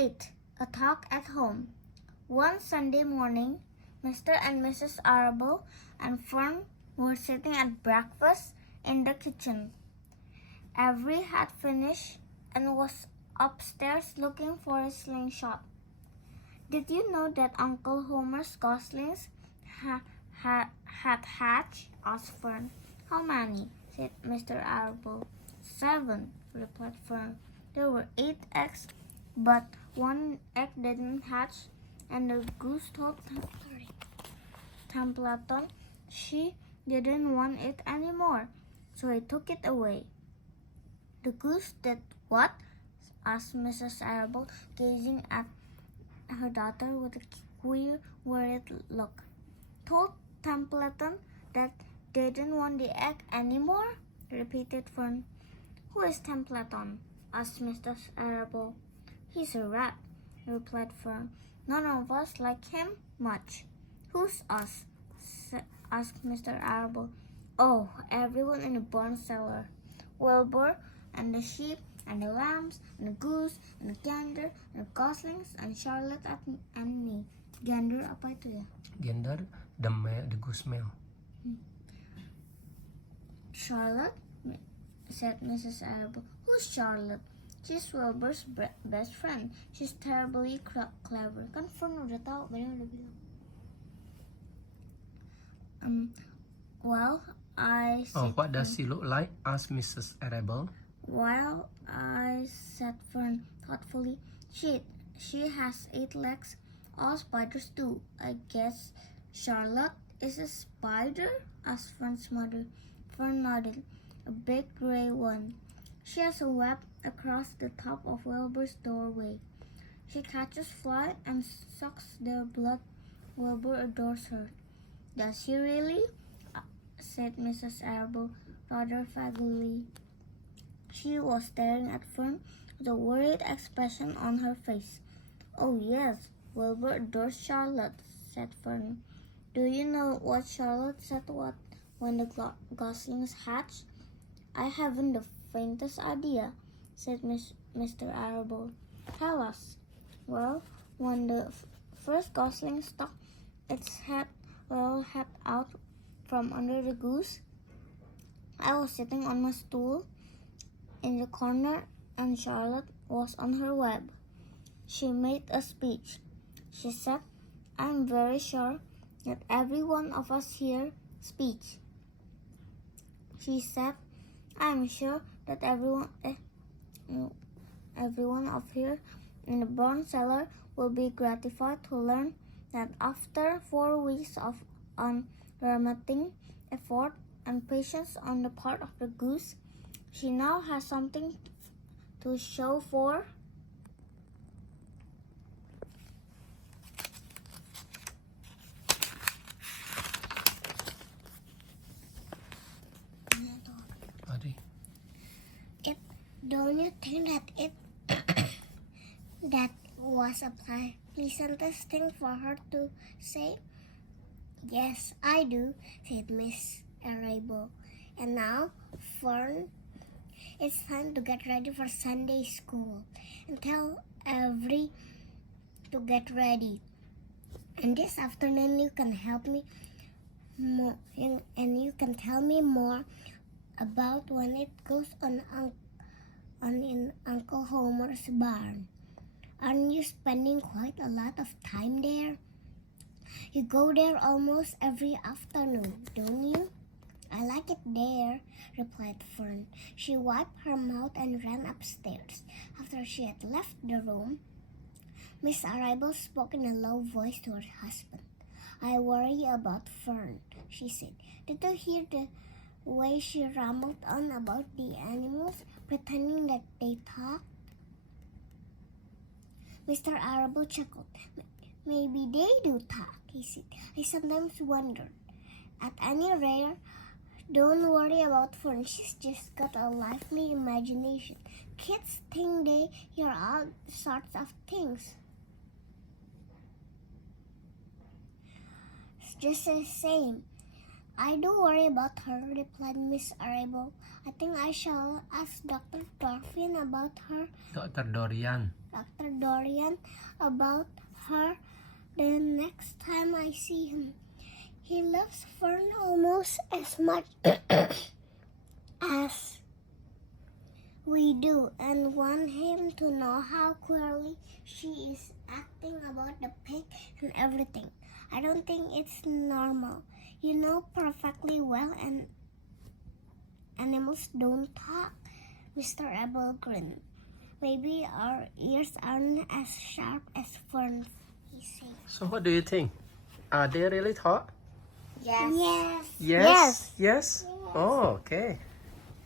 8. A Talk at Home. One Sunday morning, Mr. and Mrs. Arable and Fern were sitting at breakfast in the kitchen. Avery had finished and was upstairs looking for his slingshot. Did you know that Uncle Homer's goslings had hatched? Asked Fern. How many? Said Mr. Arable. 7, replied Fern. There were 8 eggs, but one egg didn't hatch, and the goose told Templeton she didn't want it anymore, so he took it away. The goose did what? Asked Mrs. Arable, gazing at her daughter with a queer, worried look. Told Templeton that they didn't want the egg anymore? Repeated Fern. Who is Templeton? Asked Mrs. Arable. He's a rat, replied Fern. None of us like him much. Who's us? Asked Mr. Arable. Oh, everyone in the barn cellar. Wilbur and the sheep and the lambs and the goose and the gander and the goslings and Charlotte and me. Gander apa itu ya? Gander, the goose male. Charlotte, said Mrs. Arable. Who's Charlotte? She's Wilbur's best friend. She's terribly clever. Kan Fern udah tahu, Bella udah bilang. Well, I said. Oh, what does she look like? Asked Mrs. Arable. Well, I said Fern thoughtfully. She has 8 legs. All spiders do. I guess Charlotte is a spider? Asked Fern's mother. Fern nodded. A big gray one. She has a web across the top of Wilbur's doorway. She catches flies and sucks their blood. Wilbur adores her. Does he really? Said Mrs. Arable rather vaguely. She was staring at Fern with a worried expression on her face. Oh yes, Wilbur adores Charlotte, said Fern. Do you know what Charlotte said when the goslings hatched? I haven't the faintest idea, said Mr. Arable. Tell us. Well, when the first gosling stuck its head out from under the goose, I was sitting on my stool in the corner and Charlotte was on her web. She made a speech. She said, I'm very sure that every one of us here speaks. She said, I'm sure that everyone of here in the barn cellar will be gratified to learn that after 4 weeks of unremitting effort and patience on the part of the goose, she now has something to show for Don't you think that was a pleasantest thing for her to say? Yes, I do, said Miss Arable. And now, Fern, it's time to get ready for Sunday school and tell Avery to get ready. And this afternoon you can help me more, and you can tell me more about when it goes on in Uncle Homer's barn. Aren't you spending quite a lot of time there? You go there almost every afternoon, don't you? I like it there, replied Fern. She wiped her mouth and ran upstairs. After she had left the room, Miss Arable spoke in a low voice to her husband. I worry about Fern, she said. Did you hear the way she rambled on about the animals, pretending that they talked? Mr. Arable chuckled. Maybe they do talk, he said. I sometimes wonder. At any rate, don't worry about Fern. She's just got a lively imagination. Kids think they hear all sorts of things. It's just the same. I do worry about her, replied Miss Arable. I think I shall ask Dr. Dorfin about her. Dr. Dorian. Dr. Dorian about her the next time I see him. He loves Fern almost as much as we do and want him to know how queerly she is acting about the pig and everything. I don't think it's normal. You know perfectly well and animals don't talk. Mr. Abel grinned. Maybe our ears aren't as sharp as Fern's, he said. So what do you think? Are they really talk? Yes. Yes? Yes? Oh, okay.